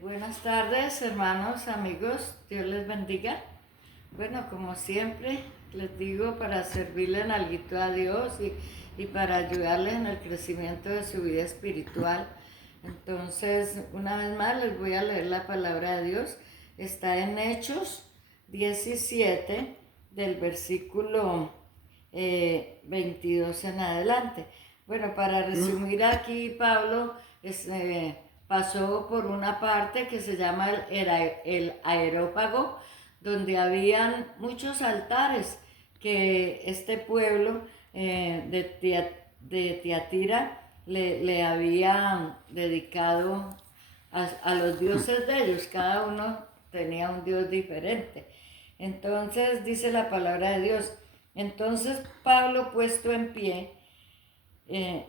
Buenas tardes, hermanos, amigos, Dios les bendiga. Bueno, como siempre, les digo para servirle en alguito a Dios y para ayudarles en el crecimiento de su vida espiritual. Entonces, una vez más, les voy a leer la palabra de Dios. Está en Hechos 17, del versículo 22 en adelante. Bueno, para resumir aquí, Pablo pasó por una parte que se llama el Areópago, donde habían muchos altares que este pueblo de Tiatira le había dedicado a los dioses de ellos. Cada uno tenía un dios diferente. Entonces dice la palabra de Dios. Entonces Pablo, puesto en pie, eh,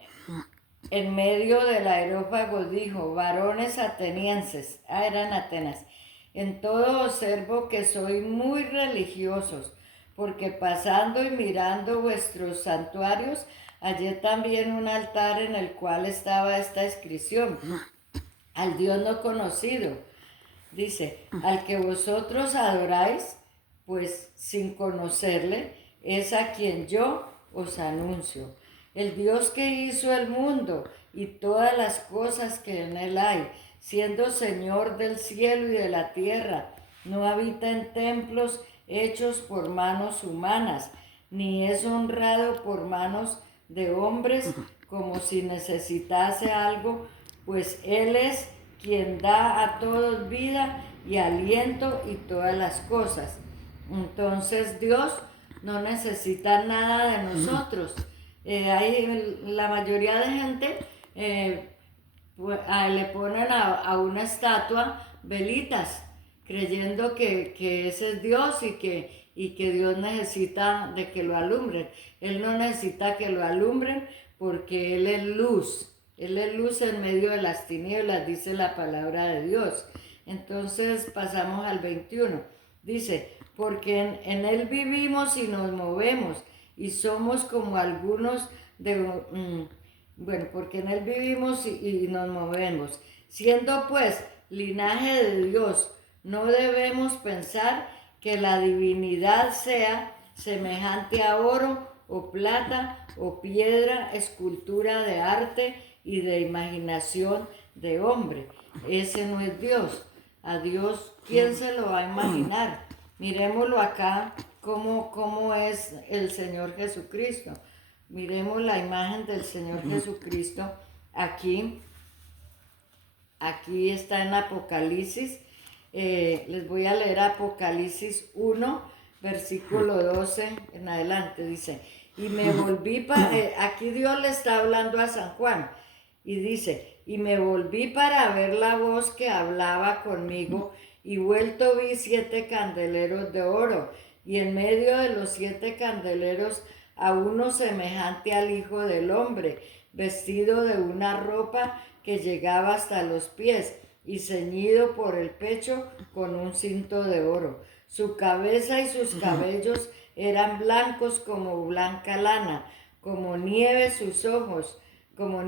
en medio del aerópago, dijo: varones atenienses, eran Atenas, en todo observo que sois muy religiosos, porque pasando y mirando vuestros santuarios, hallé también un altar en el cual estaba esta inscripción: al Dios no conocido. Dice: al que vosotros adoráis, pues sin conocerle, es a quien yo os anuncio. El Dios que hizo el mundo y todas las cosas que en él hay, siendo Señor del cielo y de la tierra, no habita en templos hechos por manos humanas, ni es honrado por manos de hombres como si necesitase algo, pues Él es quien da a todos vida y aliento y todas las cosas. Entonces Dios no necesita nada de nosotros. La mayoría de gente le ponen a una estatua velitas, creyendo que ese es Dios y que Dios necesita de que lo alumbren. Él no necesita que lo alumbren porque Él es luz. Él es luz en medio de las tinieblas, dice la palabra de Dios. Entonces pasamos al 21. Dice: porque en Él vivimos y nos movemos y somos como algunos porque en Él vivimos y nos movemos. Siendo pues linaje de Dios, no debemos pensar que la divinidad sea semejante a oro o plata o piedra, escultura de arte y de imaginación de hombre. Ese no es Dios. A Dios, ¿quién se lo va a imaginar? Miremoslo acá, cómo es el Señor Jesucristo. Miremos la imagen del Señor Jesucristo aquí. Aquí está en Apocalipsis. Les voy a leer Apocalipsis 1, versículo 12 en adelante. Dice: y me volví para... aquí Dios le está hablando a San Juan. Y dice: y me volví para ver la voz que hablaba conmigo, y vuelto vi 7 candeleros de oro, y en medio de los 7 candeleros a uno semejante al Hijo del Hombre, vestido de una ropa que llegaba hasta los pies y ceñido por el pecho con un cinto de oro. Su cabeza y sus cabellos eran blancos como blanca lana, como nieve sus ojos como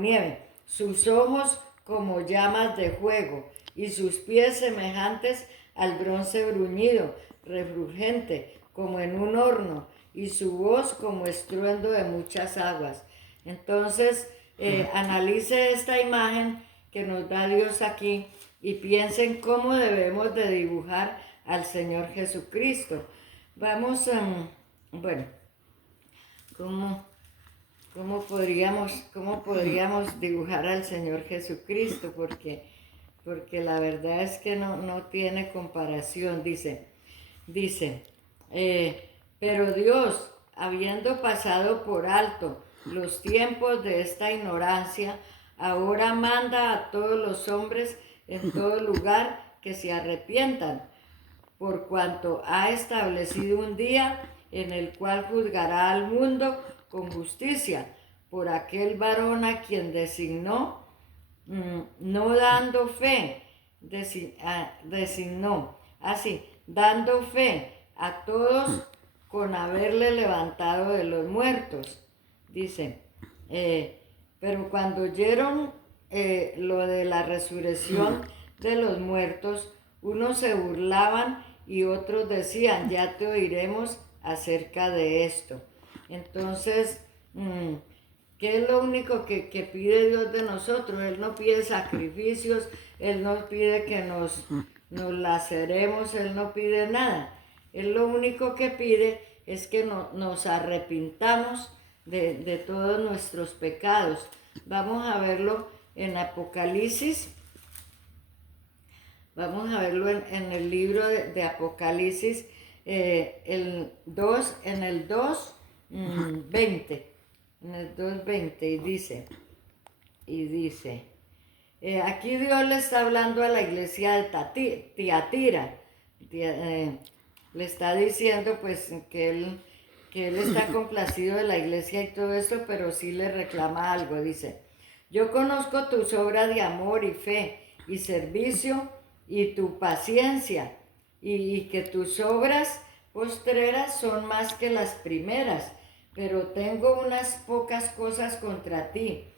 llamas de fuego, y sus pies semejantes al bronce bruñido, refulgente como en un horno, y su voz como estruendo de muchas aguas. Entonces, analice esta imagen que nos da Dios aquí y piensen cómo debemos de dibujar al Señor Jesucristo. Vamos, bueno, ¿cómo, cómo podríamos dibujar al Señor Jesucristo? Porque la verdad es que no tiene comparación. Dice, pero Dios, habiendo pasado por alto los tiempos de esta ignorancia, ahora manda a todos los hombres en todo lugar que se arrepientan, por cuanto ha establecido un día en el cual juzgará al mundo con justicia por aquel varón a quien designó, no dando fe, designó, así, dando fe a todos con haberle levantado de los muertos. Dice, pero cuando oyeron lo de la resurrección de los muertos, unos se burlaban y otros decían, ya te oiremos acerca de esto. Entonces, ¿qué es lo único que pide Dios de nosotros? Él no pide sacrificios, Él no pide que nos laceremos, Él no pide nada. Él lo único que pide es que nos arrepintamos de todos nuestros pecados. Vamos a verlo en Apocalipsis. Vamos a verlo en el libro de Apocalipsis, el 2, en el 2, 20. En el 2:20 y dice, aquí Dios le está hablando a la iglesia de Tiatira, le está diciendo pues que él está complacido de la iglesia y todo esto, pero sí le reclama algo, dice, yo conozco tus obras de amor y fe y servicio y tu paciencia y que tus obras postreras son más que las primeras, pero tengo unas pocas cosas contra ti,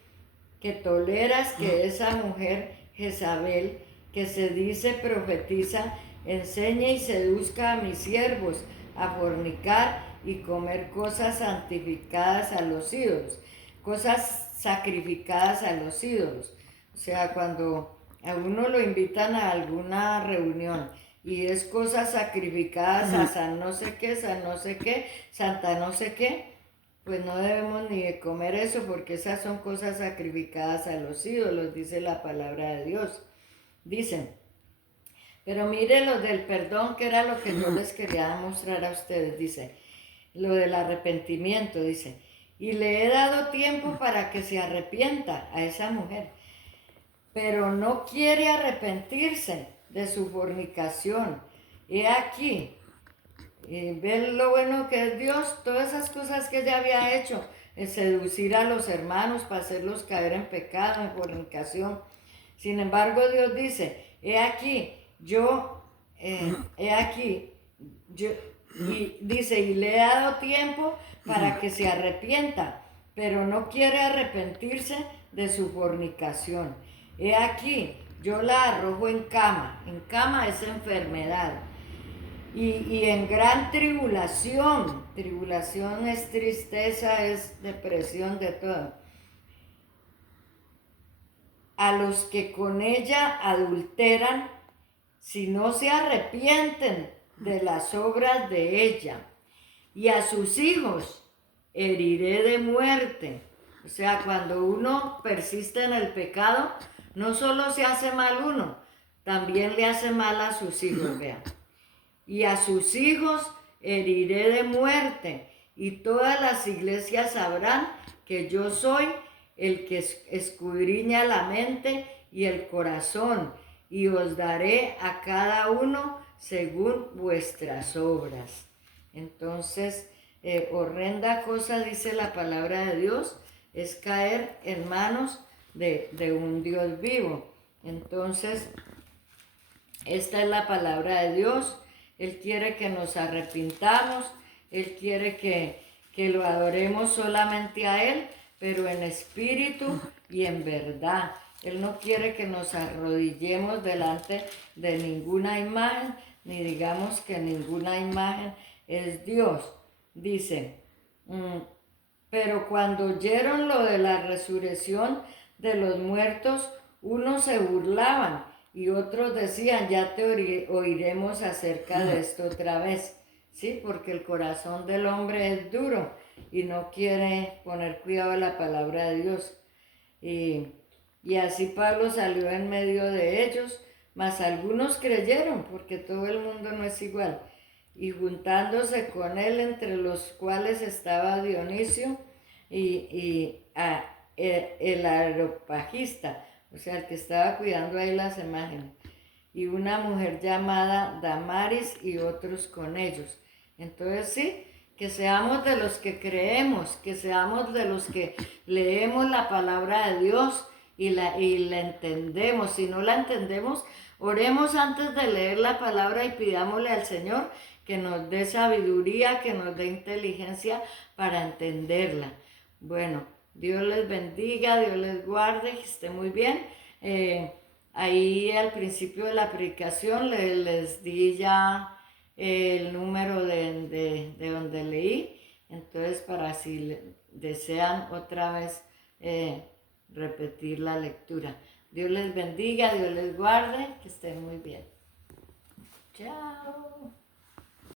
que toleras que esa mujer Jezabel, que se dice profetiza, enseñe y seduzca a mis siervos a fornicar y comer cosas santificadas a los ídolos, cosas sacrificadas a los ídolos. O sea, cuando a uno lo invitan a alguna reunión y es cosas sacrificadas a San no sé qué, San no sé qué, Santa no sé qué, pues no debemos ni de comer eso porque esas son cosas sacrificadas a los ídolos, dice la palabra de Dios. Dicen, pero mire lo del perdón, que era lo que yo les quería mostrar a ustedes, dice, lo del arrepentimiento, dice, y le he dado tiempo para que se arrepienta a esa mujer, pero no quiere arrepentirse de su fornicación. He aquí, ver lo bueno que es Dios, todas esas cosas que ella había hecho, seducir a los hermanos para hacerlos caer en pecado, en fornicación. Sin embargo, Dios dice, he aquí, yo, y dice, y le he dado tiempo para que se arrepienta, pero no quiere arrepentirse de su fornicación. He aquí, yo la arrojo en cama es enfermedad, y en gran tribulación, tribulación es tristeza, es depresión, de todo, a los que con ella adulteran, si no se arrepienten de las obras de ella, y a sus hijos heriré de muerte. O sea, cuando uno persiste en el pecado, no solo se hace mal uno, también le hace mal a sus hijos, vean. Y a sus hijos heriré de muerte, y todas las iglesias sabrán que yo soy el que escudriña la mente y el corazón, y os daré a cada uno según vuestras obras. Entonces, horrenda cosa, dice la palabra de Dios, es caer en manos de un Dios vivo. Entonces, esta es la palabra de Dios. Él quiere que nos arrepintamos, Él quiere que lo adoremos solamente a Él, pero en espíritu y en verdad. Él no quiere que nos arrodillemos delante de ninguna imagen, ni digamos que ninguna imagen es Dios. Dice, pero cuando oyeron lo de la resurrección de los muertos, unos se burlaban y otros decían, ya te oiremos acerca de esto otra vez. Sí, porque el corazón del hombre es duro y no quiere poner cuidado a la palabra de Dios. Y así Pablo salió en medio de ellos, mas algunos creyeron, porque todo el mundo no es igual. Y juntándose con él, entre los cuales estaba Dionisio y el areopagista, o sea, el que estaba cuidando ahí las imágenes, y una mujer llamada Damaris y otros con ellos. Entonces sí, que seamos de los que creemos, que seamos de los que leemos la palabra de Dios y la entendemos. Si no la entendemos, oremos antes de leer la palabra y pidámosle al Señor que nos dé sabiduría, que nos dé inteligencia para entenderla. Bueno, Dios les bendiga, Dios les guarde, que esté muy bien. ahí al principio de la aplicación les di ya el número de donde leí, entonces para si desean otra vez repetir la lectura. Dios les bendiga, Dios les guarde, que estén muy bien. Chao.